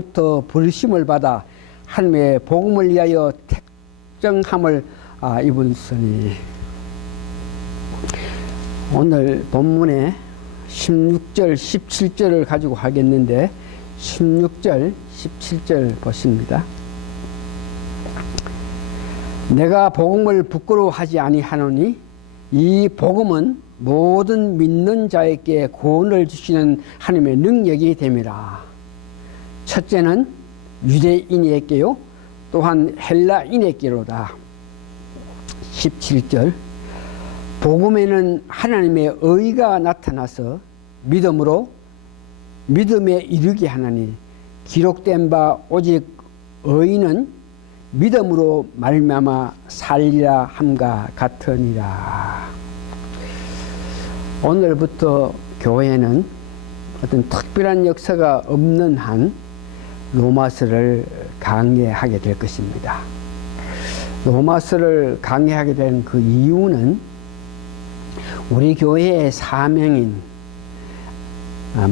부터 부르심을 받아 하나님의 복음을 위하여 택정함을 입으시니. 오늘 본문에 16절, 17절을 가지고 하겠는데 16절, 17절 보십니다. 내가 복음을 부끄러워하지 아니하노니 이 복음은 모든 믿는 자에게 구원을 주시는 하나님의 능력이 됨이라. 첫째는 유대인에게요, 또한 헬라인에게로다. 17절, 복음에는 하나님의 의가 나타나서 믿음에 이르게 하나니 기록된 바 오직 의인은 믿음으로 말미암아 살리라 함과 같으니라. 오늘부터 교회는 어떤 특별한 역사가 없는 한 로마서를 강해하게 될 것입니다. 로마서를 강해하게 된 그 이유는 우리 교회의 사명인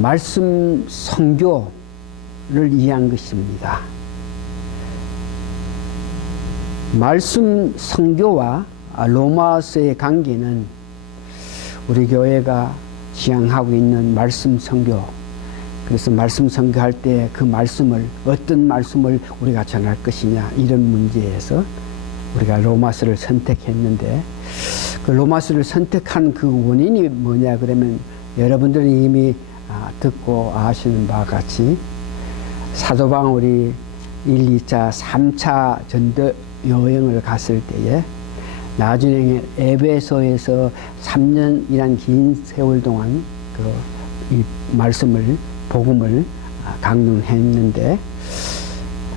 말씀 선교를 이해한 것입니다. 말씀 선교와 로마서의 관계는 우리 교회가 지향하고 있는 말씀 선교, 그래서 말씀 선교할 때 그 말씀을, 어떤 말씀을 우리가 전할 것이냐, 이런 문제에서 우리가 로마서를 선택했는데, 그 로마서를 선택한 그 원인이 뭐냐 그러면 여러분들이 이미 듣고 아시는 바와 같이 사도 바울이 1, 2차, 3차 전도 여행을 갔을 때에 나중에 에베소에서 3년이란 긴 세월 동안 이 말씀을, 복음을 강론했는데,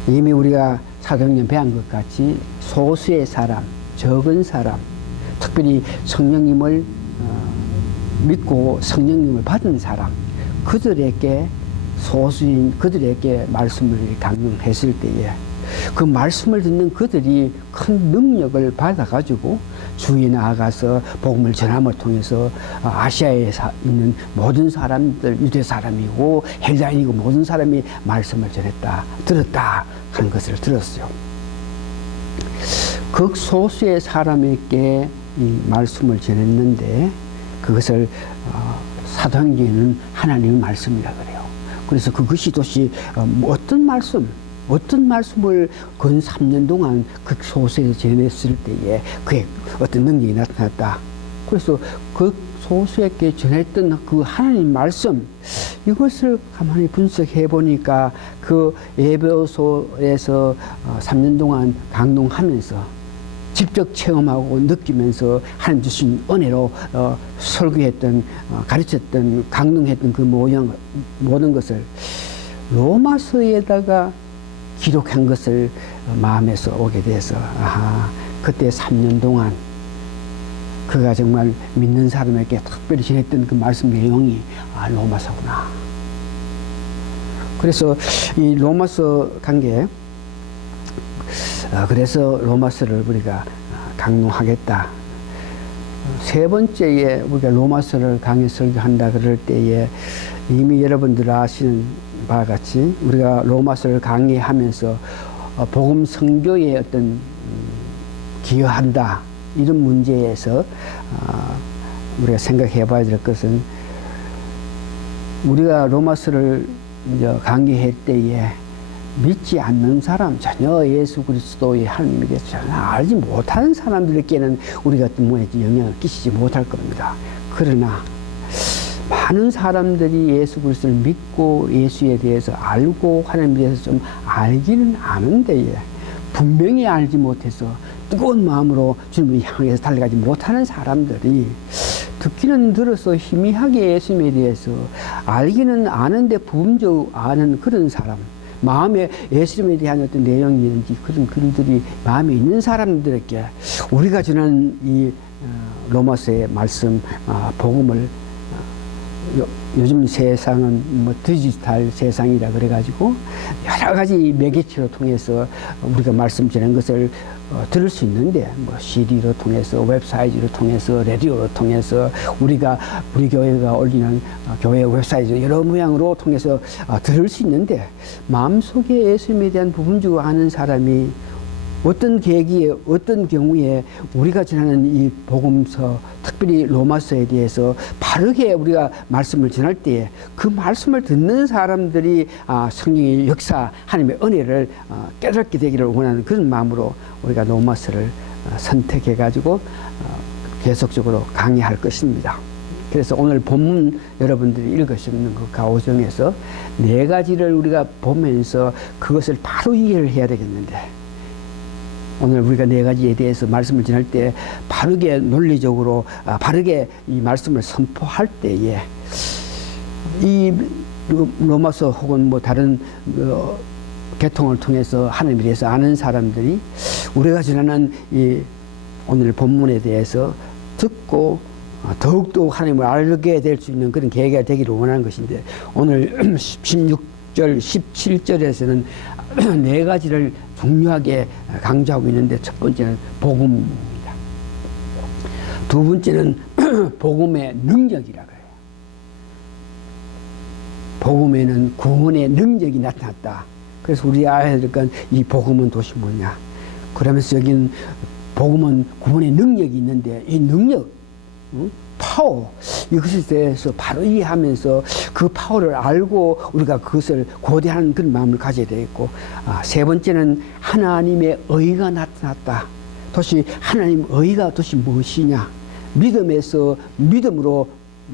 이미 우리가 사도행전 배운 것 같이 소수의 사람, 적은 사람, 특별히 성령님을 믿고 성령님을 받은 사람, 그들에게, 소수인 그들에게 말씀을 강론했을 때에 그 말씀을 듣는 그들이 큰 능력을 받아가지고 주위에 나아가서 복음을 전함을 통해서 아시아에 있는 모든 사람들, 유대 사람이고 헬라인이고 모든 사람이 말씀을 전했다, 들었다 하는 것을 들었어요. 극소수의 사람에게 이 말씀을 전했는데 그것을 사도행전에는 하나님의 말씀이라 그래요. 그래서 그것이 도시 어떤 말씀을 근 3년 동안 극소수에서 전했을 때에 그의 어떤 능력이 나타났다. 그래서 그 소수에게 전했던 그 하나님 말씀, 이것을 가만히 분석해 보니까 그 에베소에서 3년 동안 강론하면서 직접 체험하고 느끼면서 하나님 주신 은혜로 설교했던, 가르쳤던, 강론했던 그 모든 것을 로마서에다가 기록한 것을 마음에서 오게 돼서, 그때 3년 동안 그가 정말 믿는 사람에게 특별히 전했던 그 말씀 내용이 로마서구나. 그래서 이 로마서 관계, 그래서 로마서를 우리가 강론하겠다. 세 번째에 우리가 로마서를 강해 설교한다 그럴 때에 이미 여러분들 아시는 바와 같이 우리가 로마서를 강의하면서 복음 선교에 어떤 기여한다, 이런 문제에서 우리가 생각해 봐야 될 것은, 우리가 로마서를 강의할 때에 믿지 않는 사람, 전혀 예수 그리스도의 하나님에 대해서 전혀 알지 못하는 사람들에게는 우리가 어떤 모양의 영향을 끼치지 못할 겁니다. 그러나 많은 사람들이 예수 그리스도를 믿고 예수에 대해서 알고 하나님에 대해서 좀 알기는 아는데 분명히 알지 못해서 뜨거운 마음으로 주님을 향해서 달려가지 못하는 사람들이 듣기는 들어서 희미하게 예수님에 대해서 알기는 아는데 부분적으로 아는 그런 사람, 마음에 예수님에 대한 어떤 내용이 있는지 그런 글들이 마음에 있는 사람들에게 우리가 전하는 이 로마서의 말씀, 복음을 요즘 세상은 뭐 디지털 세상이라 그래가지고 여러 가지 매개체로 통해서 우리가 말씀 전하는 것을 들을 수 있는데, 뭐 CD로 통해서, 웹사이트로 통해서, 라디오로 통해서, 우리 교회가 올리는 교회 웹사이트 여러 모양으로 통해서 들을 수 있는데, 마음속에 예수님에 대한 부분적으로 아는 사람이 어떤 계기에, 어떤 경우에 우리가 전하는 이 복음서, 특별히 로마서에 대해서 바르게 우리가 말씀을 전할 때에 그 말씀을 듣는 사람들이 성령의 역사, 하나님의 은혜를 깨닫게 되기를 원하는 그런 마음으로 우리가 로마서를 선택해가지고 계속적으로 강의할 것입니다. 그래서 오늘 본문 여러분들이 읽으시는 그 가오정에서 4가지를 우리가 보면서 그것을 바로 이해를 해야 되겠는데, 오늘 우리가 4가지에 대해서 말씀을 전할 때 바르게 논리적으로 바르게 이 말씀을 선포할 때에 이 로마서 혹은 뭐 다른 계통을 통해서 하나님에 대해서 아는 사람들이 우리가 전하는 이 오늘 본문에 대해서 듣고 더욱더 하나님을 알게 될 수 있는 그런 계기가 되기를 원하는 것인데, 오늘 16절, 17절에서는 4가지를 중요하게 강조하고 있는데, 첫 번째는 복음입니다. 두 번째는 복음의 능력이라고 해요. 복음에는 구원의 능력이 나타났다. 그래서 우리 알아야 될 건 이 복음은 도대체 뭐냐. 그러면서 여기는 복음은 구원의 능력이 있는데, 이 능력, 파워, 이것에 대해서 바로 이해하면서 그 파워를 알고 우리가 그것을 고대하는 그런 마음을 가져야 되겠고, 세 번째는 하나님의 의가 나타났다. 도대체 하나님 의가 도대체 무엇이냐. 믿음에서 믿음으로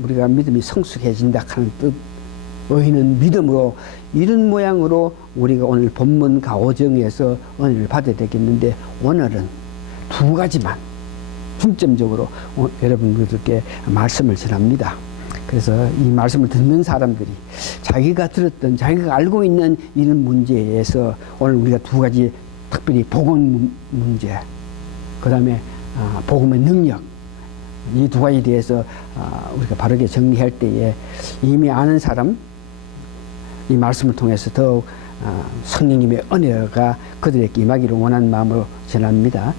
우리가 믿음이 성숙해진다 하는 뜻, 의는 믿음으로, 이런 모양으로 우리가 오늘 본문 가오정에서 은혜를 받아야 되겠는데, 오늘은 2가지만 중점적으로 여러분들께 말씀을 전합니다. 그래서 이 말씀을 듣는 사람들이 자기가 들었던, 자기가 알고 있는 이런 문제에서 오늘 우리가 2가지, 특별히 복음 문제, 그 다음에 복음의 능력, 이 2가지에 대해서 우리가 바르게 정리할 때에 이미 아는 사람, 이 말씀을 통해서 더욱 성령님의 은혜가 그들에게 임하기를 원하는 마음으로 전합니다.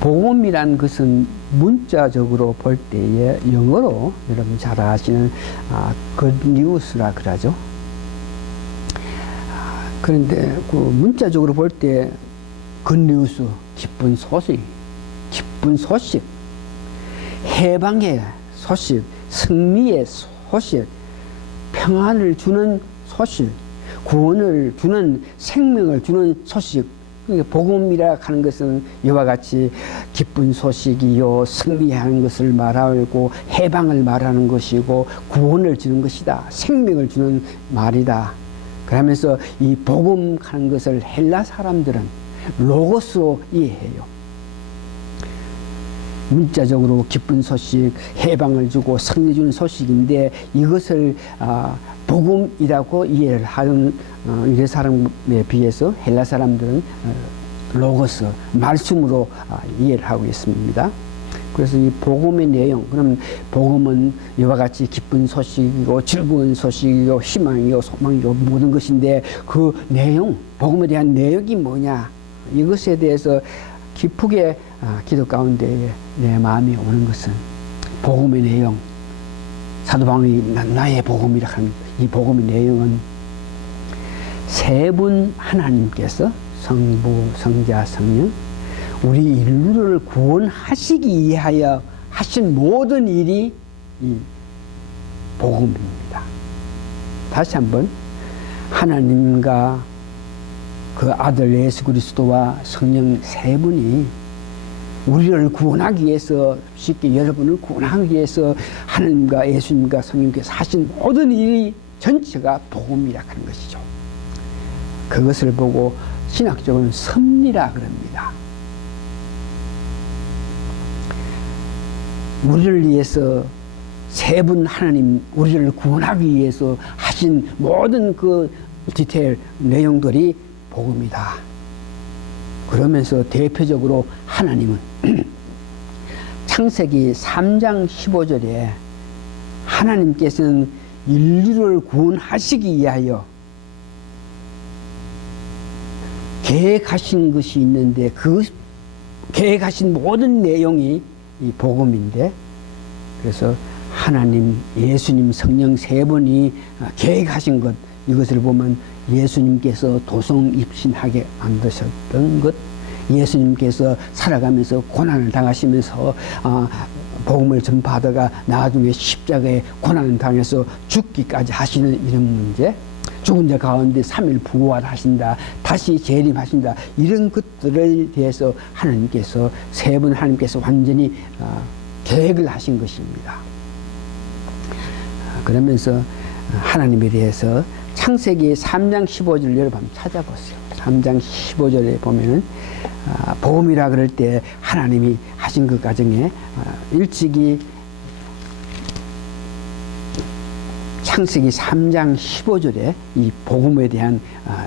복음이란 것은 문자적으로 볼 때에 영어로 여러분 잘 아시는 good news라 그러죠. 그런데 그 문자적으로 볼 때 good news, 기쁜 소식, 기쁜 소식, 해방의 소식, 승리의 소식, 평안을 주는 소식, 구원을 주는, 생명을 주는 소식. 복음이라 하는 것은 이와 같이 기쁜 소식이요, 승리하는 것을 말하고 해방을 말하는 것이고 구원을 주는 것이다, 생명을 주는 말이다. 그러면서 이 복음 하는 것을 헬라 사람들은 로고스로 이해해요. 문자적으로 기쁜 소식, 해방을 주고 승리 주는 소식인데, 이것을 복음이라고 이해를 하는 유대 사람에 비해서 헬라 사람들은 로고스, 말씀으로 이해를 하고 있습니다. 그래서 이 복음의 내용, 그럼 복음은 이와 같이 기쁜 소식이고 즐거운 소식이고 희망이고 소망이고 모든 것인데, 그 내용, 복음에 대한 내용이 뭐냐, 이것에 대해서 깊게 기도 가운데 내 마음이 오는 것은 복음의 내용, 사도 바울이 나의 복음이라 하는 이 복음의 내용은 세 분 하나님께서 성부, 성자, 성령, 우리 인류를 구원하시기 위하여 하신 모든 일이 이 복음입니다. 다시 한번, 하나님과 그 아들 예수 그리스도와 성령 세 분이 우리를 구원하기 위해서, 쉽게 여러분을 구원하기 위해서 하나님과 예수님과 성령께서 하신 모든 일이 전체가 복음이라 하는 것이죠. 그것을 보고 신학적으로는 섭리라 그럽니다. 우리를 위해서 세 분 하나님, 우리를 구원하기 위해서 하신 모든 그 디테일 내용들이 복음이다. 그러면서 대표적으로 하나님은 창세기 3장 15절에 하나님께서는 인류를 구원하시기 위하여 계획하신 것이 있는데 그 계획하신 모든 내용이 이 복음인데, 그래서 하나님, 예수님, 성령 세 분이 계획하신 것, 이것을 보면 예수님께서 도성 입신하게 만드셨던 것, 예수님께서 살아가면서 고난을 당하시면서 복음을 전파하다가 나중에 십자가에 고난을 당해서 죽기까지 하시는 이런 문제, 죽은 자 가운데 3일 부활하신다, 다시 재림하신다, 이런 것들에 대해서 하나님께서, 세 분 하나님께서 완전히 계획을 하신 것입니다. 그러면서 하나님에 대해서 창세기 3장 15절 여러분 한번 찾아보세요. 3장 15절에 보면은 복음이라 그럴 때 하나님이 하신 그 과정에 일찍이 창세기 3장 15절에 이 복음에 대한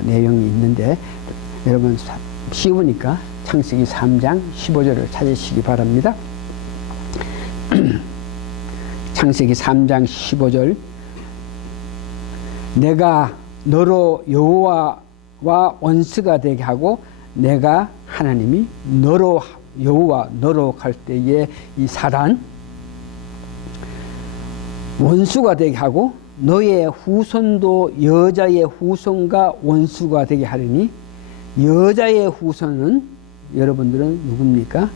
내용이 있는데, 여러분 쉬우니까 창세기 3장 15절을 찾으시기 바랍니다. 창세기 3장 15절, 내가 너로 여호와와 원수가 되게 하고, 내가 하나님이 너로, 여호와 너로 갈 때에 이 사단 원수가 되게 하고 너의 후손도 여자의 후손과 원수가 되게 하리니, 여자의 후손은 여러분들은 누굽니까?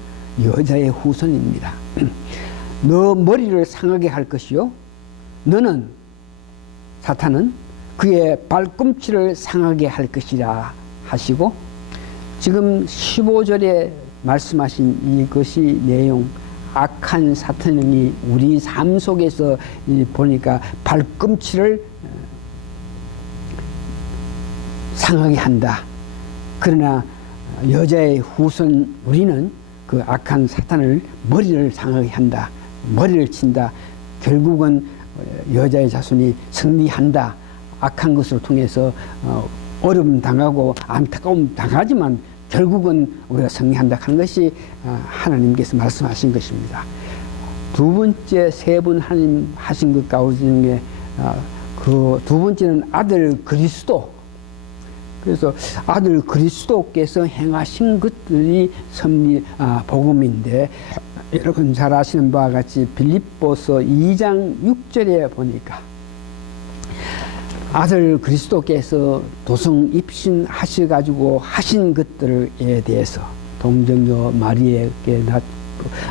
여자의 후손입니다. 너 머리를 상하게 할 것이요, 너는, 사탄은 그의 발꿈치를 상하게 할 것이라 하시고, 지금 15절에 말씀하신 이것이 내용, 악한 사탄이 우리 삶 속에서 보니까 발꿈치를 상하게 한다. 그러나 여자의 후손 우리는 그 악한 사탄을 머리를 상하게 한다. 머리를 친다. 결국은 여자의 자손이 승리한다. 악한 것을 통해서 어려움 당하고 안타까움 당하지만 결국은 우리가 승리한다 하는 것이 하나님께서 말씀하신 것입니다. 두 번째, 세 분 하나님 하신 것 가운데 그 두 번째는 아들 그리스도. 그래서 아들 그리스도께서 행하신 것들이 복음인데, 여러분 잘 아시는 바와 같이 빌립보서 2장 6절에 보니까 아들 그리스도께서 도성 입신하셔가지고 하신 것들에 대해서, 동정녀 마리에게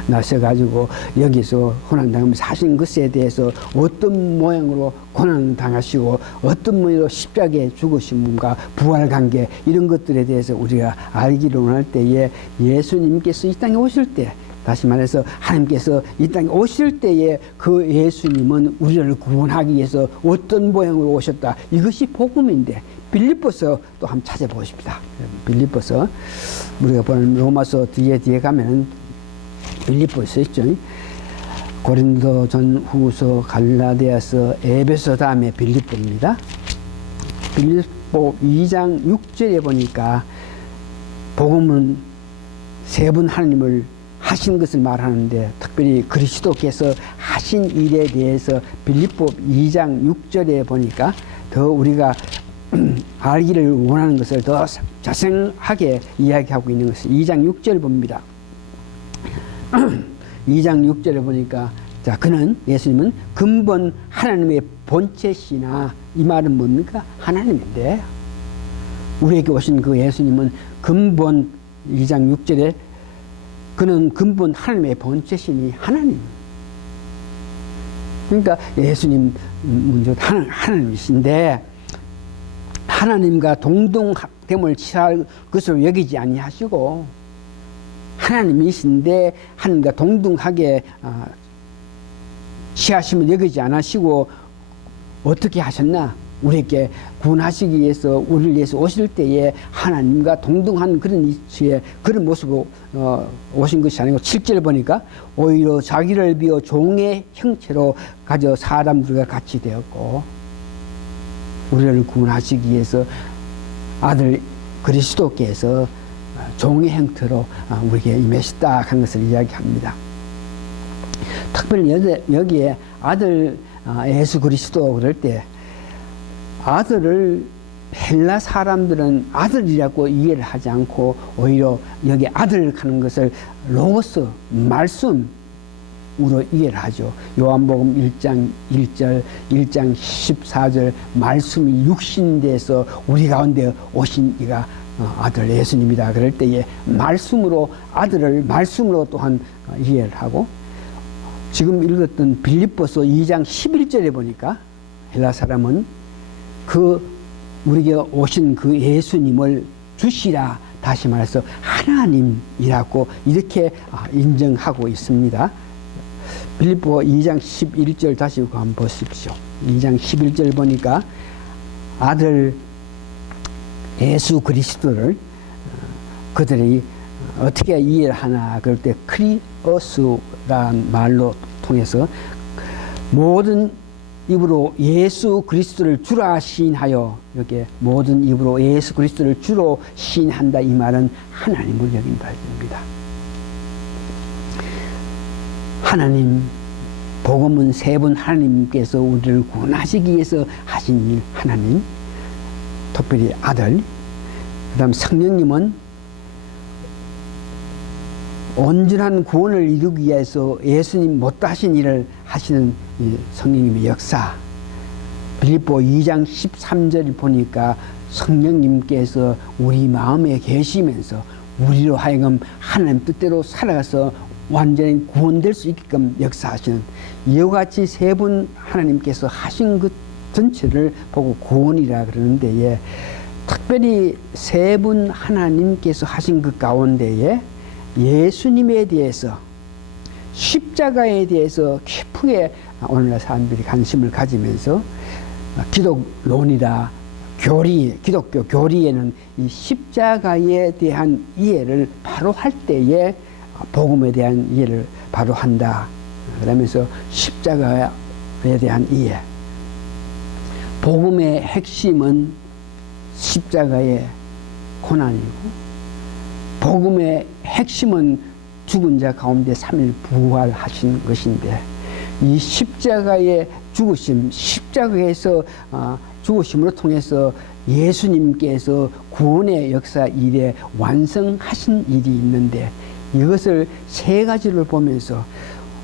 나셔가지고 여기서 고난당하면서 하신 것에 대해서 어떤 모양으로 고난당하시고 어떤 모양으로 십자가에 죽으신 분과 부활관계, 이런 것들에 대해서 우리가 알기를 원할 때에, 예수님께서 이 땅에 오실 때, 다시 말해서 하나님께서 이 땅에 오실 때에 그 예수님은 우리를 구원하기 위해서 어떤 모양으로 오셨다, 이것이 복음인데, 빌립보서 또 한번 찾아보십시다. 빌립보서, 우리가 보는 로마서 뒤에 가면은 빌립보서 있죠. 고린도 전후서, 갈라디아서, 에베소 다음에 빌립보입니다. 빌립보 2장 6절에 보니까 복음은 세 분 하나님을 하신 것을 말하는데, 특별히 그리스도께서 하신 일에 대해서 빌립보 2장 6절에 보니까 더 우리가 알기를 원하는 것을 더 자세하게 이야기하고 있는 것을 2장 6절 봅니다. 2장 6절에 보니까, 자, 그는, 예수님은 근본 하나님의 본체시나, 이 말은 뭡니까? 하나님인데, 우리에게 오신 그 예수님은 근본, 2장 6절에 그는 근본 하나님의 본체시니 하나님. 그러니까 예수님 먼저 하나님이신데, 하나님과 동등됨을 취할 것으로 여기지 아니하시고, 하나님이신데 하나님과 동등하게 취하심을 여기지 않으시고, 어떻게 하셨나? 우리에게 구원하시기 위해서, 우리를 위해서 오실 때에 하나님과 동등한 그런 이치에, 그런 모습으로 오신 것이 아니고, 7절 보니까 오히려 자기를 비워 종의 형체로 가져 사람들과 같이 되었고, 우리를 구원하시기 위해서 아들 그리스도께서 종의 형태로 우리에게 임하셨다 하는 것을 이야기합니다. 특별히 여기에 아들 예수 그리스도 그럴 때 아들을 헬라 사람들은 아들이라고 이해를 하지 않고 오히려 여기 아들 하는 것을 로고스 말씀으로 이해를 하죠. 요한복음 1장 1절 1장 14절 말씀이 육신돼서 우리 가운데 오신 이가 아들 예수님이다 그럴 때에 말씀으로 아들을 말씀으로 또한 이해를 하고 지금 읽었던 빌립보서 2장 11절에 보니까 헬라 사람은 우리에게 오신 그 예수님을 주시라 다시 말해서 하나님이라고 이렇게 인정하고 있습니다. 빌립보 2장 11절 다시 한번 보십시오. 2장 11절 보니까 아들 예수 그리스도를 그들이 어떻게 이해를 하나 그럴 때 크리오스라는 말로 통해서 모든 입으로 예수 그리스도를 주라 시인하여 이렇게 모든 입으로 예수 그리스도를 주로 시인한다 이 말은 하나님을 여긴다 입니다. 하나님 복음은 세 분 하나님께서 우리를 구원하시기 위해서 하신 일 하나님 특별히 아들 그 다음 성령님은 온전한 구원을 이루기 위해서 예수님 못다 하신 일을 하시는 성령님의 역사 빌립보 2장 13절 보니까 성령님께서 우리 마음에 계시면서 우리로 하여금 하나님 뜻대로 살아가서 완전히 구원될 수 있게끔 역사하시는 이와 같이 세 분 하나님께서 하신 것 전체를 보고 구원이라 그러는데 특별히 세 분 하나님께서 하신 그 가운데에 예수님에 대해서 십자가에 대해서 깊게 오늘날 사람들이 관심을 가지면서 기독론이라 기독교 교리에는 이 십자가에 대한 이해를 바로 할 때에 복음에 대한 이해를 바로 한다. 그러면서 십자가에 대한 이해. 복음의 핵심은 십자가의 고난이고 복음의 핵심은 죽은 자 가운데 3일 부활하신 것인데 이 십자가의 죽으심, 십자가에서 죽으심으로 통해서 예수님께서 구원의 역사 일에 완성하신 일이 있는데 이것을 세 가지를 보면서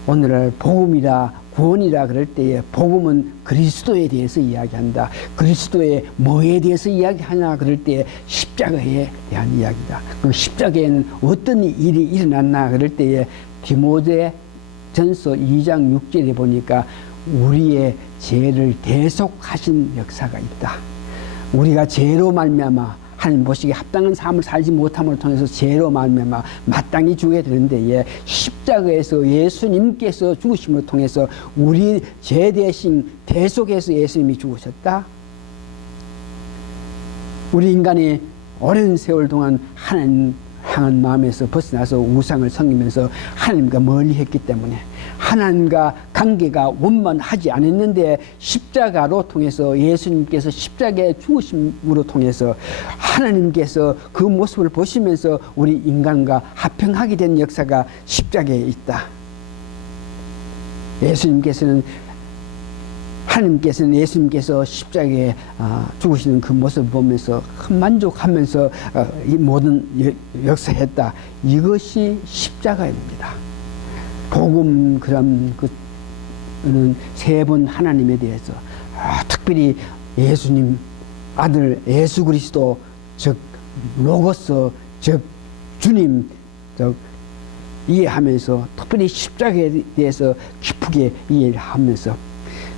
오늘날 복음이라 구원이라 그럴 때에 복음은 그리스도에 대해서 이야기한다. 그리스도의 뭐에 대해서 이야기하냐 그럴 때에 십자가에 대한 이야기다. 그 십자가에는 어떤 일이 일어났나 그럴 때에 디모데 전서 2장 6절에 보니까 우리의 죄를 대속하신 역사가 있다. 우리가 죄로 말미암아 하나님 보시기에 합당한 삶을 살지 못함을 통해서 죄로 말미암아 마땅히 죽게 되는데 십자가에서 예수님께서 죽으심을 통해서 우리 죄 대신 대속해서 예수님이 죽으셨다. 우리 인간이 오랜 세월 동안 하나님 향한 마음에서 벗어나서 우상을 섬기면서 하나님과 멀리 했기 때문에 하나님과 관계가 원만하지 않았는데 십자가로 통해서 예수님께서 십자가의 죽으심으로 통해서 하나님께서 그 모습을 보시면서 우리 인간과 화평하게 된 역사가 십자가에 있다. 하나님께서는 예수님께서 십자가에 죽으시는 그 모습을 보면서 만족하면서 이 모든 역사했다. 이것이 십자가입니다. 복음 그런 그는 세 분 하나님에 대해서 특별히 예수님 아들 예수 그리스도 즉 로고스 즉 주님 즉 이해하면서 특별히 십자가에 대해서 깊게 이해를 하면서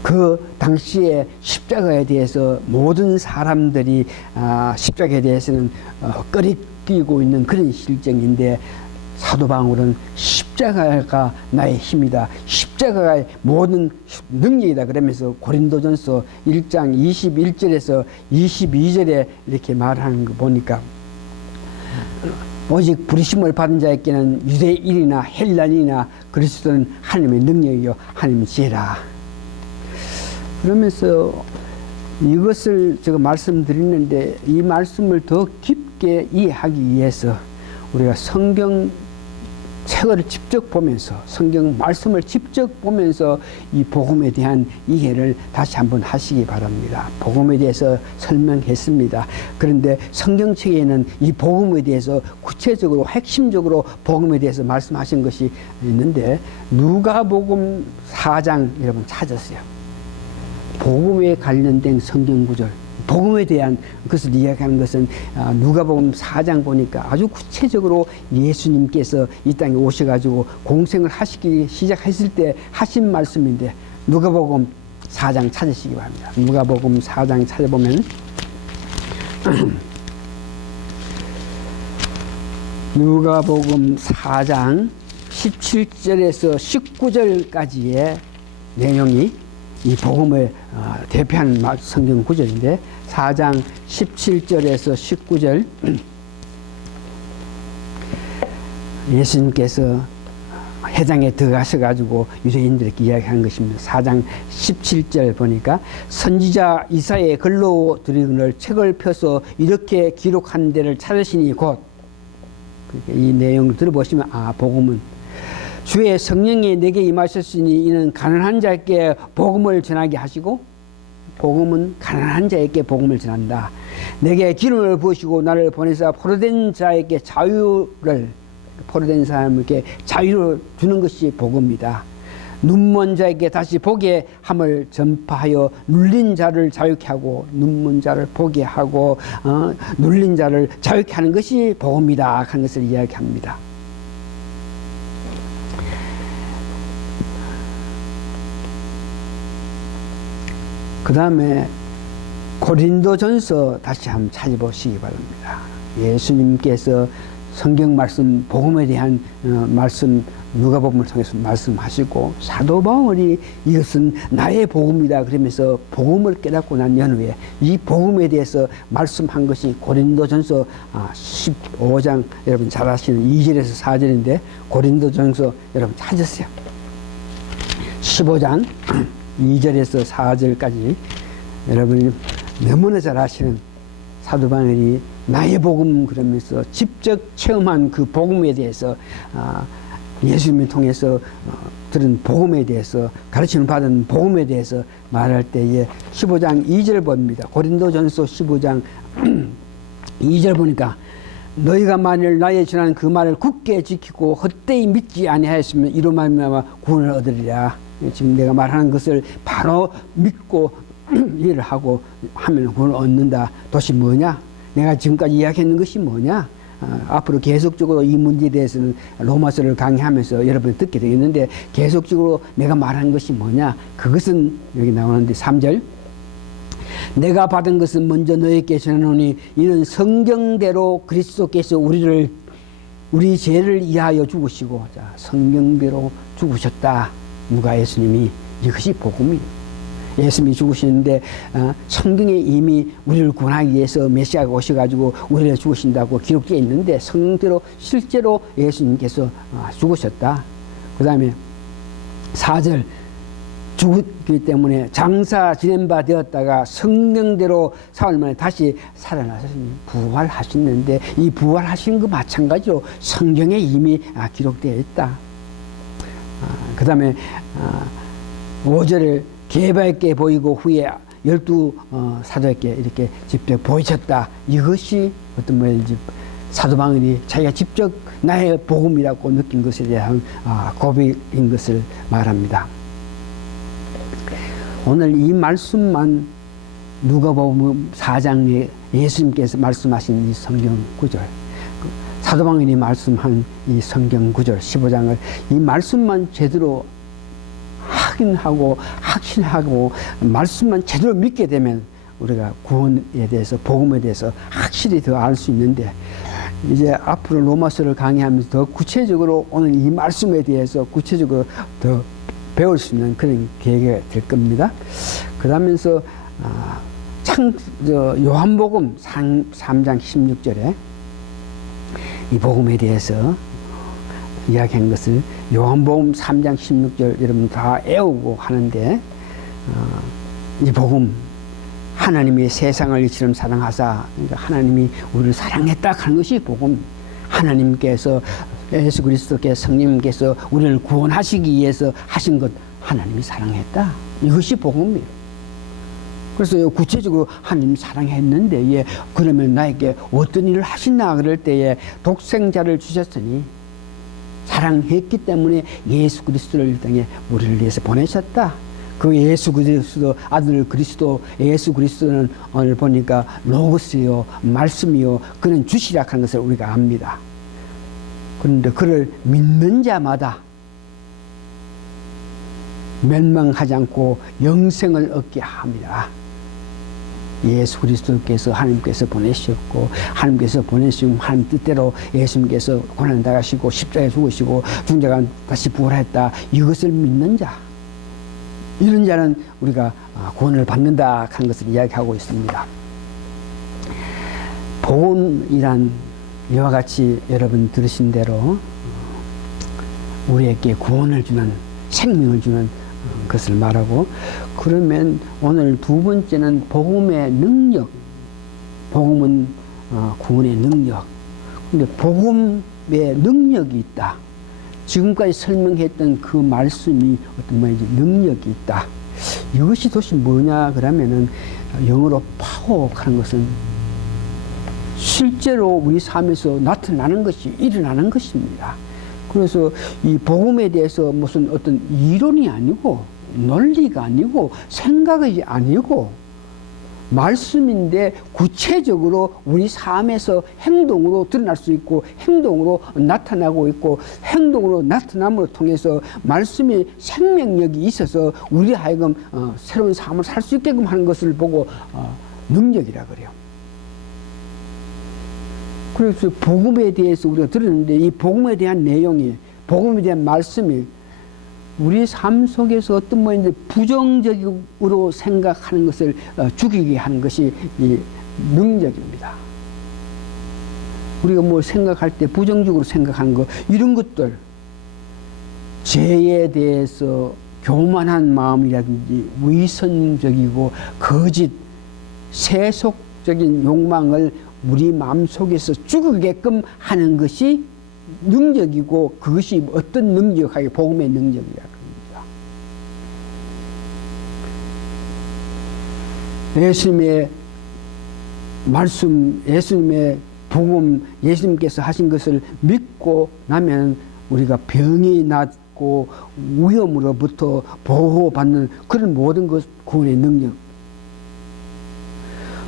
그 당시에 십자가에 대해서 모든 사람들이 십자가에 대해서는 꺼리끼고 있는 그런 실정인데 사도 바울은 십자가가 나의 힘이다. 십자가가 모든 능력이다. 그러면서 고린도전서 1장 21절에서 22절에 이렇게 말하는 거 보니까 오직 부르심을 받은 자에게는 유대인이나 헬라인이나 그리스도는 하나님의 능력이요 하나님의 지혜라. 그러면서 이것을 제가 말씀드리는데 이 말씀을 더 깊게 이해하기 위해서 우리가 성경 책을 직접 보면서 성경 말씀을 직접 보면서 이 복음에 대한 이해를 다시 한번 하시기 바랍니다. 복음에 대해서 설명했습니다. 그런데 성경책에는 이 복음에 대해서 구체적으로 핵심적으로 복음에 대해서 말씀하신 것이 있는데 누가복음 4장 여러분 찾았어요. 복음에 관련된 성경 구절, 복음에 대한 것을 이야기하는 것은 누가복음 4장 보니까 아주 구체적으로 예수님께서 이 땅에 오셔가지고 공생을 하시기 시작했을 때 하신 말씀인데 누가복음 4장 찾으시기 바랍니다. 누가복음 4장 찾아보면 누가복음 4장 17절에서 19절까지의 내용이 이 복음을 대표하는 성경 구절인데 4장 17절에서 19절 예수님께서 회당에 들어가셔가지고 유대인들에게 이야기한 것입니다. 4장 17절 보니까 선지자 이사야의 글로 드리기를 책을 펴서 이렇게 기록한 데를 찾으시니 곧 이 내용을 들어보시면 복음은 주의 성령이 내게 임하셨으니 이는 가난한 자에게 복음을 전하게 하시고 복음은 가난한 자에게 복음을 전한다. 내게 기름을 부으시고 나를 보내사 포로된 자에게 자유를 포로된 사람에게 자유를 주는 것이 복음이다. 눈먼 자에게 다시 보게 함을 전파하여 눌린 자를 자유케 하고 눈먼 자를 보게 하고 눌린 자를 자유케 하는 것이 복음이다 하는 것을 이야기합니다. 그 다음에 고린도전서 다시 한번 찾아보시기 바랍니다. 예수님께서 성경 말씀 복음에 대한 말씀 누가복음을 통해서 말씀하시고 사도 바울이 이것은 나의 복음이다 그러면서 복음을 깨닫고 난 연후에 이 복음에 대해서 말씀한 것이 고린도전서 15장 여러분 잘 아시는 2절에서 4절인데 고린도전서 여러분 찾으세요. 15장 2절에서 4절까지 여러분이 너무나 잘 아시는 사도 바울이 나의 복음 그러면서 직접 체험한 그 복음에 대해서 예수님을 통해서 들은 복음에 대해서 가르침을 받은 복음에 대해서 말할 때에 15장 2절 봅니다. 고린도전서 15장 2절 보니까 너희가 만일 나의 전한 그 말을 굳게 지키고 헛되이 믿지 아니하였으면 이로 말미암아 구원을 얻으리라. 지금 내가 말하는 것을 바로 믿고 일을 하고 하면 구원을 얻는다. 도대체 뭐냐? 내가 지금까지 이야기했는 것이 뭐냐? 앞으로 계속적으로 이 문제에 대해서는 로마서를 강의하면서 여러분이 듣게 되겠는데 계속적으로 내가 말하는 것이 뭐냐? 그것은 여기 나오는데 3절 내가 받은 것은 먼저 너희에게 전하노니 이는 성경대로 그리스도께서 우리 죄를 이하여 죽으시고 성경대로 죽으셨다. 누가 예수님이 이것이 복음이에요. 예수님이 죽으시는데 성경에 이미 우리를 구원하기 위해서 메시아가 오셔가지고 우리를 죽으신다고 기록되어 있는데 성경대로 실제로 예수님께서 죽으셨다. 그 다음에 4절 죽었기 때문에 장사 지낸 바 되었다가 성경대로 사흘 만에 다시 살아나셨으니 부활하셨는데 이 부활하신 것 마찬가지로 성경에 이미 기록되어 있다. 그 다음에 5절을 계바에게 보이고 후에 12 사도에게 이렇게 직접 보이셨다. 이것이 어떤 말인지 사도 바울이 자기가 직접 나의 복음이라고 느낀 것에 대한 고백인 것을 말합니다. 오늘 이 말씀만 누가복음 4장에 예수님께서 말씀하신 이 성경 구절, 사도 바울이 말씀한 이 성경 구절 15장을 이 말씀만 제대로 확인하고 확신하고 말씀만 제대로 믿게 되면 우리가 구원에 대해서 복음에 대해서 확실히 더 알 수 있는데 이제 앞으로 로마서를 강의하면서 더 구체적으로 오늘 이 말씀에 대해서 구체적으로 더 배울 수 있는 그런 계기가 될 겁니다. 그러면서 요한복음 3장 16절에 이 복음에 대해서 이야기한 것을 요한복음 3장 16절 여러분 다 외우고 하는데 이 복음 하나님이 세상을 이처럼 사랑하사 그러니까 하나님이 우리를 사랑했다 하는 것이 복음. 하나님께서 예수 그리스도께서 성령님께서 우리를 구원하시기 위해서 하신 것, 하나님이 사랑했다. 이것이 복음이에요. 그래서 구체적으로 하나님 사랑했는데, 예, 그러면 나에게 어떤 일을 하시나 그럴 때에 독생자를 주셨으니 사랑했기 때문에 예수 그리스도를 이 땅에 우리를 위해서 보내셨다. 그 예수 그리스도 아들 그리스도 예수 그리스도는 오늘 보니까 로고스요 말씀이요 그는 주시라 하는 것을 우리가 압니다. 그런데 그를 믿는 자마다 멸망하지 않고 영생을 얻게 합니다. 예수 그리스도께서 하나님께서 보내셨고, 하나님께서 보내신 하나님 뜻대로 예수님께서 고난 당하시고 십자가에 죽으시고 중자가 다시 부활했다. 이것을 믿는 자, 이런 자는 우리가 구원을 받는다 하는 것을 이야기하고 있습니다. 복음이란 이와 같이 여러분 들으신 대로 우리에게 구원을 주는, 생명을 주는 것을 말하고, 그러면 오늘 두 번째는 복음의 능력. 복음은 구원의 능력. 근데 복음의 능력이 있다. 지금까지 설명했던 그 말씀이 어떤 말인지 능력이 있다. 이것이 도대체 뭐냐 그러면은 영어로 파워하는 것은 실제로 우리 삶에서 나타나는 것이, 일어나는 것입니다. 그래서 이 복음에 대해서 무슨 어떤 이론이 아니고 논리가 아니고 생각이 아니고 말씀인데 구체적으로 우리 삶에서 행동으로 드러날 수 있고 행동으로 나타나고 있고 행동으로 나타남으로 통해서 말씀이 생명력이 있어서 우리 하여금 새로운 삶을 살 수 있게끔 하는 것을 보고 능력이라 그래요. 그래서 복음에 대해서 우리가 들었는데 이 복음에 대한 내용이, 복음에 대한 말씀이 우리 삶 속에서 어떤 뭐인데 부정적으로 생각하는 것을 죽이게 하는 것이 이 능력입니다. 우리가 뭐 생각할 때 부정적으로 생각하는 것, 이런 것들, 죄에 대해서 교만한 마음이라든지 위선적이고 거짓, 세속적인 욕망을 우리 마음속에서 죽이게끔 하는 것이 능력이고, 그것이 어떤 능력하게 복음의 능력이라 합니다. 예수님의 말씀, 예수님의 복음, 예수님께서 하신 것을 믿고 나면 우리가 병이 낫고 위험으로부터 보호받는 그런 모든 것, 구원의 능력.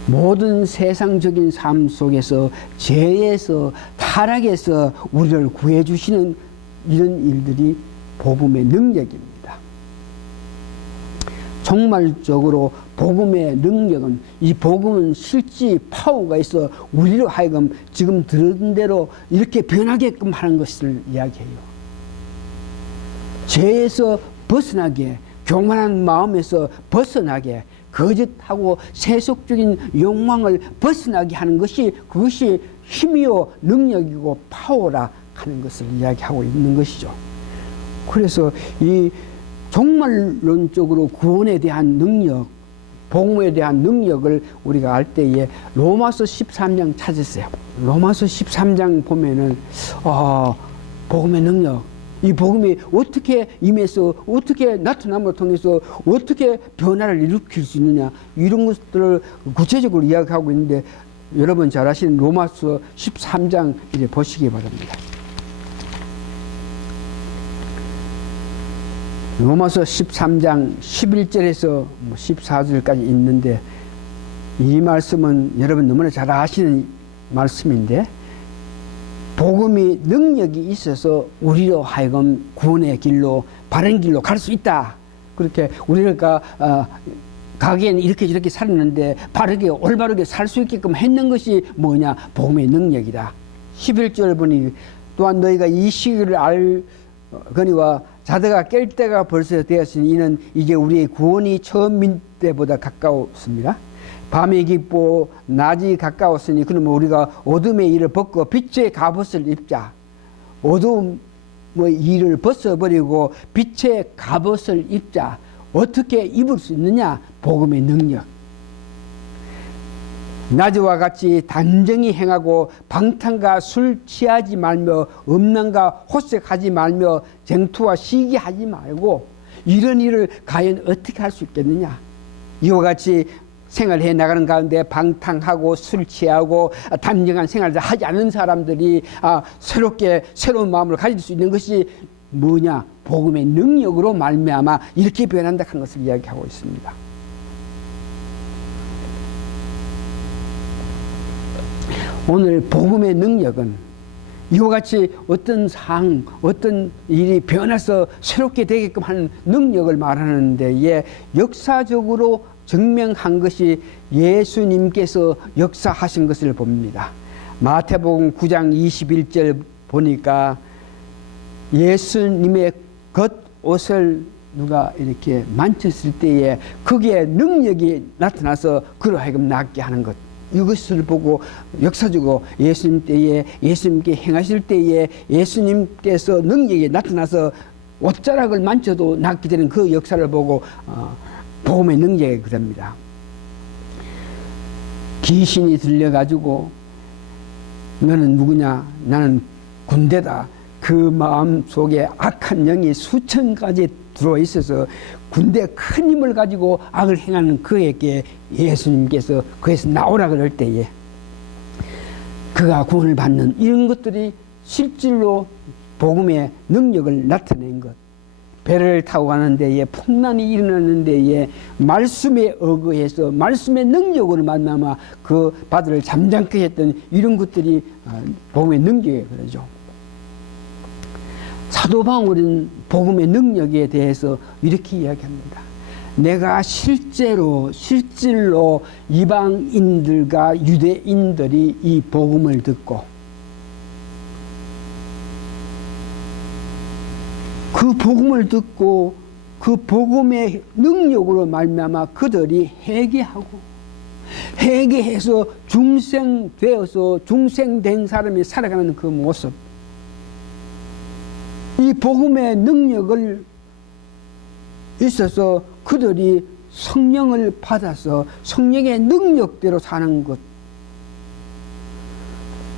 모든 세상적인 삶 속에서 죄에서 타락에서 우리를 구해주시는 이런 일들이 복음의 능력입니다. 정말적으로 복음의 능력은, 이 복음은 실제 파워가 있어 우리로 하여금 지금 들은 대로 이렇게 변하게끔 하는 것을 이야기해요. 죄에서 벗어나게, 교만한 마음에서 벗어나게, 거짓하고 세속적인 욕망을 벗어나게 하는 것이, 그것이 힘이요 능력이고 파워라 하는 것을 이야기하고 있는 것이죠. 그래서 이 종말론적으로 구원에 대한 능력, 복음에 대한 능력을 우리가 알 때에 로마서 13장 찾으세요. 로마서 13장 보면은 복음의 능력, 이 복음이 어떻게 임해서 어떻게 나타남을 통해서 어떻게 변화를 일으킬 수 있느냐, 이런 것들을 구체적으로 이야기하고 있는데, 여러분 잘 아시는 로마서 13장 이제 보시기 바랍니다. 로마서 13장 11절에서 14절까지 있는데, 이 말씀은 여러분 너무나 잘 아시는 말씀인데, 복음이 능력이 있어서 우리로 하여금 구원의 길로, 바른 길로 갈 수 있다. 그렇게 우리가 가기에는 이렇게 저렇게 살았는데 바르게 올바르게 살 수 있게끔 했는 것이 뭐냐? 복음의 능력이다. 11절 보니, 또한 너희가 이 시기를 알거니와 자다가 깰 때가 벌써 되었으니 이는 이제 우리의 구원이 처음인 때보다 가까웠습니다. 밤이 깊고 낮이 가까웠으니 그러면 우리가 어둠의 일을 벗고 빛의 갑옷을 입자. 어둠의 일을 벗어버리고 빛의 갑옷을 입자. 어떻게 입을 수 있느냐? 복음의 능력. 낮에와 같이 단정히 행하고 방탕과 술 취하지 말며 음란과 호색하지 말며 쟁투와 시기하지 말고 이런 일을 과연 어떻게 할 수 있겠느냐. 이와 같이 생활해 나가는 가운데 방탕하고 술 취하고 단정한 생활을 하지 않는 사람들이 새로운 마음을 가질 수 있는 것이 뭐냐? 복음의 능력으로 말미암아 이렇게 변한다 하는 것을 이야기하고 있습니다. 오늘 복음의 능력은 이와 같이 어떤 일이 변해서 새롭게 되게끔 하는 능력을 말하는 데에 역사적으로 증명한 것이 예수님께서 역사하신 것을 봅니다. 마태복음 9장 21절 보니까 예수님의 겉옷을 누가 이렇게 만졌을 때에 거기에 능력이 나타나서 그로 하여금 낫게 하는 것. 이것을 보고 역사적으로 예수님 때에 예수님께 행하실 때에 예수님께서 능력이 나타나서 옷자락을 만져도 낫게 되는 그 역사를 보고 복음의 능력이 그럽니다. 귀신이 들려가지고 너는 누구냐? 나는 군대다. 그 마음 속에 악한 영이 수천 가지 들어와 있어서 군대 큰 힘을 가지고 악을 행하는 그에게 예수님께서 그에서 나오라 그럴 때에 그가 구원을 받는 이런 것들이 실질로 복음의 능력을 나타낸 것. 배를 타고 가는 데에 풍랑이 일어나는 데에 말씀에 의거해서 말씀의 능력으로 만나마 그 바다를 잠잠케 했던 이런 것들이 복음의 능력이에요. 그러죠. 사도 바울은 복음의 능력에 대해서 이렇게 이야기합니다. 내가 실질로 이방인들과 유대인들이 이 복음을 듣고 그 복음을 듣고 그 복음의 능력으로 말미암아 그들이 회개해서 중생되어서 중생된 사람이 살아가는 그 모습, 이 복음의 능력을 있어서 그들이 성령을 받아서 성령의 능력대로 사는 것,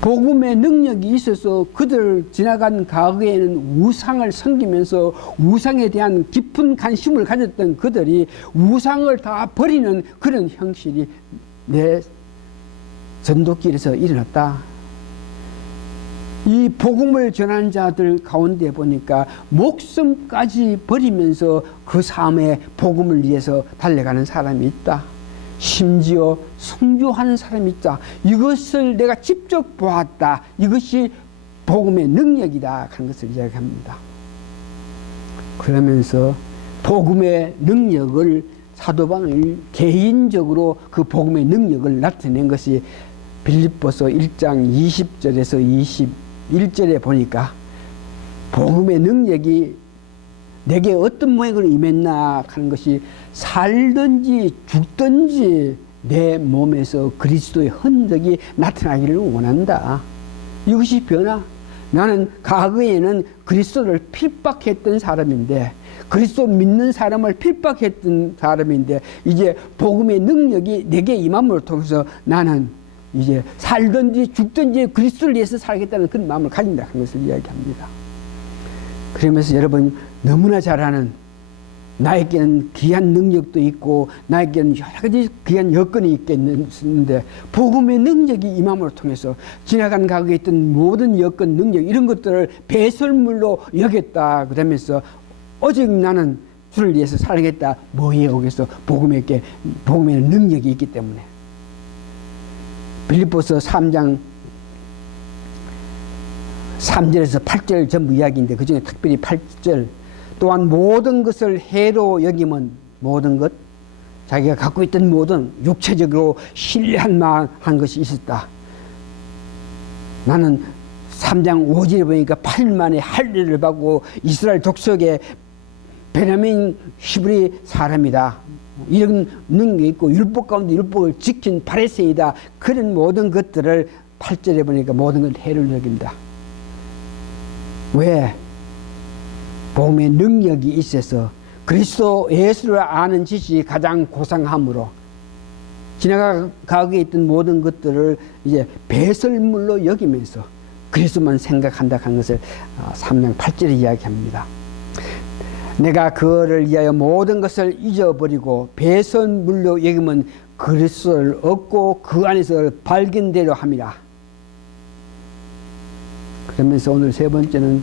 복음의 능력이 있어서 그들 지나간 과거에는 우상을 섬기면서 우상에 대한 깊은 관심을 가졌던 그들이 우상을 다 버리는 그런 형실이 내 전도길에서 일어났다. 이 복음을 전하는 자들 가운데 보니까 목숨까지 버리면서 그 삶에 복음을 위해서 달려가는 사람이 있다. 심지어 성교하는 사람이 있다. 이것을 내가 직접 보았다. 이것이 복음의 능력이다 하는 것을 이야기합니다. 그러면서 복음의 능력을 사도 바울이 개인적으로 그 복음의 능력을 나타낸 것이 빌립보서 1장 20절에서 21절에 보니까 복음의 능력이 내게 어떤 모양으로 임했나 하는 것이 살든지 죽든지 내 몸에서 그리스도의 흔적이 나타나기를 원한다. 이것이 변화. 나는 과거에는 그리스도를 핍박했던 사람인데, 그리스도 믿는 사람을 핍박했던 사람인데, 이제 복음의 능력이 내게 임함을 통해서 나는 이제 살든지 죽든지 그리스도를 위해서 살겠다는 그런 마음을 가진다 하는 것을 이야기합니다. 그러면서 여러분 너무나 잘 아는, 나에게는 귀한 능력도 있고 나에게는 여러 가지 귀한 여건이 있겠는데 복음의 능력이 임함을 통해서 지나간 과거에 있던 모든 여건, 능력 이런 것들을 배설물로 여겼다. 그러면서 오직 나는 주를 위해서 살겠다. 뭐에 오겠어? 복음의 능력이 있기 때문에. 빌립보서 3장 3절에서 8절 전부 이야기인데 그중에 특별히 8절, 또한 모든 것을 해로 여기면, 모든 것, 자기가 갖고 있던 모든 육체적으로 신뢰할 만한 것이 있었다. 나는 3장 5절에 보니까 8일 만에 할례를 받고 이스라엘 족속의 베냐민 히브리 사람이다. 이런 능력이 있고 율법 가운데 율법을 지킨 바리새이다. 그런 모든 것들을 8절에 보니까 모든 걸 해를 여긴다. 왜? 복음의 능력이 있어서 그리스도 예수를 아는 지식이 가장 고상함으로 지나가게 있던 모든 것들을 이제 배설물로 여기면서 그리스도만 생각한다 하는 것을 3장 8절에 이야기합니다. 내가 그를 위하여 모든 것을 잊어버리고 배설물로 여기면 그리스도를 얻고 그 안에서 발견되려 함이라. 그러면서 오늘 세 번째는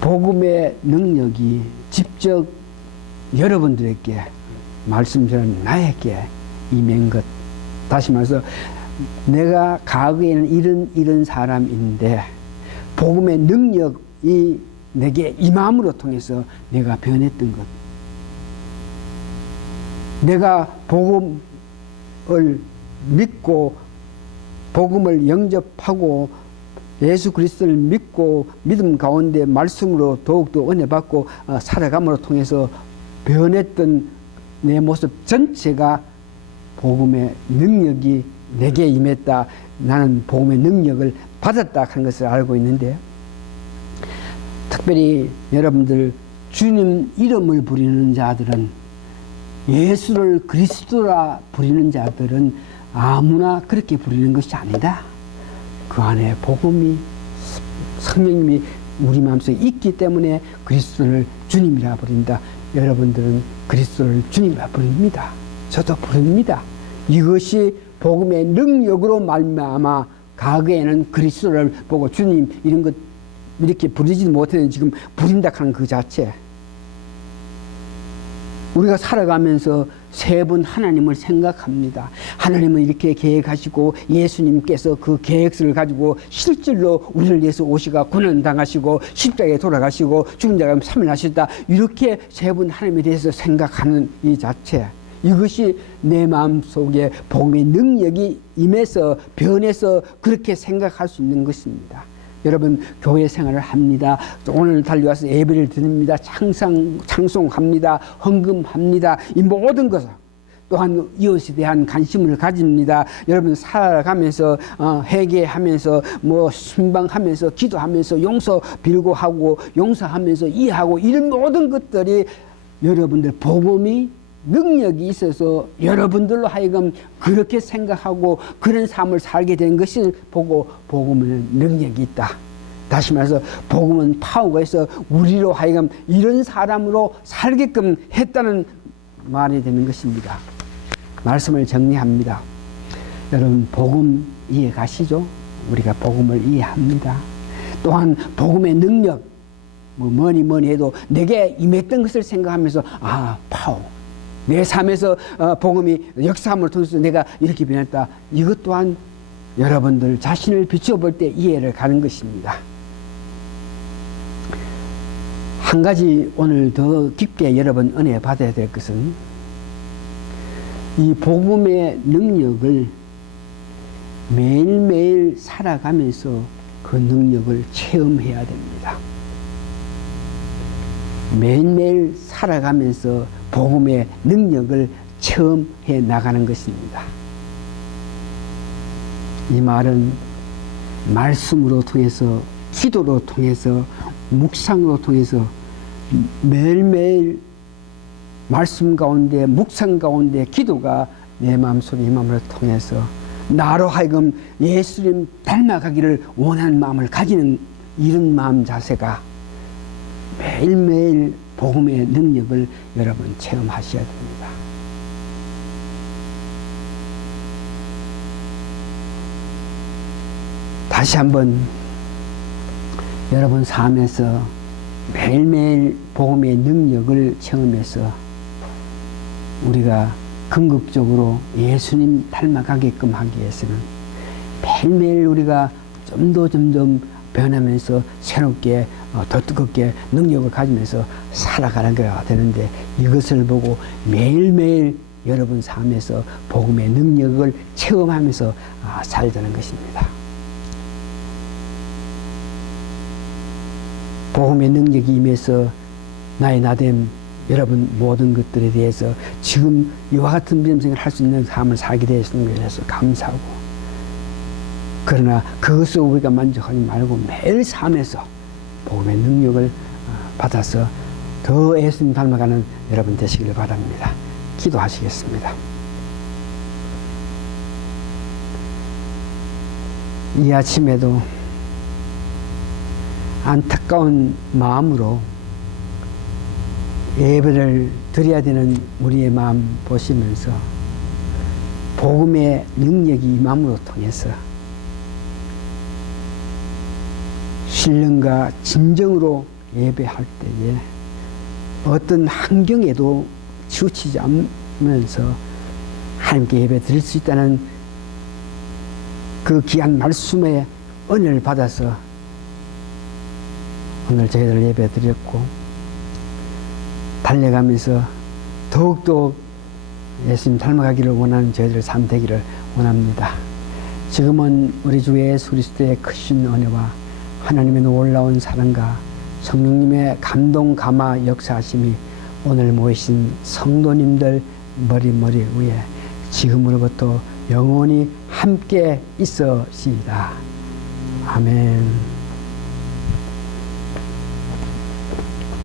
복음의 능력이 직접 여러분들에게 말씀처럼 나에게 임한 것. 다시 말해서 내가 과거에는 이런 사람인데 복음의 능력이 내게 임함으로 통해서 내가 변했던 것. 내가 복음을 믿고 복음을 영접하고 예수 그리스도를 믿고 믿음 가운데 말씀으로 더욱더 은혜 받고 살아감으로 통해서 변했던 내 모습 전체가 복음의 능력이 내게 임했다. 나는 복음의 능력을 받았다 하는 것을 알고 있는데, 특별히 여러분들 주님 이름을 부리는 자들은, 예수를 그리스도라 부리는 자들은 아무나 그렇게 부리는 것이 아니다. 그 안에 복음이, 성령님이 우리 마음속에 있기 때문에 그리스도를 주님이라 부른다. 여러분들은 그리스도를 주님이라 부릅니다. 저도 부릅니다. 이것이 복음의 능력으로 말미암아 과거에는 그리스도를 보고 주님 이런 것 이렇게 부르지 못했는데 지금 부린다 하는 그 자체. 우리가 살아가면서 세 분 하나님을 생각합니다. 하나님은 이렇게 계획하시고 예수님께서 그 계획서를 가지고 실질로 우리를 위해서 오시가 고난당하시고 십자가에 돌아가시고 죽은 자가 3일 하셨다. 이렇게 세 분 하나님에 대해서 생각하는 이 자체. 이것이 내 마음속에 복음의 능력이 임해서 변해서 그렇게 생각할 수 있는 것입니다. 여러분 교회 생활을 합니다. 오늘 달려와서 예배를 드립니다. 찬송합니다. 헌금합니다. 이 모든 것을 또한 이웃에 대한 관심을 가집니다. 여러분 살아가면서 회개하면서 순방하면서 기도하면서 용서 빌고 하고 용서하면서 이해하고 이런 모든 것들이 여러분들 복음이 능력이 있어서 여러분들로 하여금 그렇게 생각하고 그런 삶을 살게 된 것을 보고 복음은 능력이 있다. 다시 말해서 복음은 파워가 있어 우리로 하여금 이런 사람으로 살게끔 했다는 말이 되는 것입니다. 말씀을 정리합니다. 여러분 복음 이해 가시죠? 우리가 복음을 이해합니다. 또한 복음의 능력 뭐니 해도 내게 임했던 것을 생각하면서 파워 내 삶에서 복음이 역사함을 통해서 내가 이렇게 변했다. 이것 또한 여러분들 자신을 비춰볼 때 이해를 가는 것입니다. 한 가지 오늘 더 깊게 여러분 은혜 받아야 될 것은 이 복음의 능력을 매일매일 살아가면서 그 능력을 체험해야 됩니다. 매일매일 살아가면서 복음의 능력을 체험해 나가는 것입니다. 이 말은 말씀으로 통해서 기도로 통해서 묵상으로 통해서 매일매일 말씀 가운데 묵상 가운데 기도가 내 마음속에 임함을 통해서 나로 하여금 예수님 닮아가기를 원하는 마음을 가지는 이런 마음 자세가 매일매일 복음의 능력을 여러분 체험하셔야 됩니다. 다시 한번 여러분 삶에서 매일매일 복음의 능력을 체험해서 우리가 궁극적으로 예수님 닮아가게끔 하기 위해서는 매일매일 우리가 점점 변하면서 새롭게 더 뜨겁게 능력을 가지면서 살아가는 거가 되는데, 이것을 보고 매일매일 여러분 삶에서 복음의 능력을 체험하면서 살자는 것입니다. 복음의 능력이 임해서 나의 나됨 여러분 모든 것들에 대해서 지금 이와 같은 믿음 생활을 할 수 있는 삶을 살게 되었는 것에 대해서 감사하고, 그러나 그것으로 우리가 만족하지 말고 매일 삶에서 복음의 능력을 받아서 더 예수님 닮아가는 여러분 되시기를 바랍니다. 기도하시겠습니다. 이 아침에도 안타까운 마음으로 예배를 드려야 되는 우리의 마음 보시면서 복음의 능력이 이 마음으로 통해서 신령과 진정으로 예배할 때에 어떤 환경에도 치우치지 않으면서 하나님께 예배 드릴 수 있다는 그 귀한 말씀의 은혜를 받아서 오늘 저희들 예배 드렸고 달려가면서 더욱더 예수님 닮아가기를 원하는 저희들 삶 되기를 원합니다. 지금은 우리 주 예수 그리스도의 크신 은혜와 하나님의 놀라운 사랑과 성령님의 감동 감화 역사하심이 오늘 모이신 성도님들 머리 위에 지금으로부터 영원히 함께 있으시다. 아멘.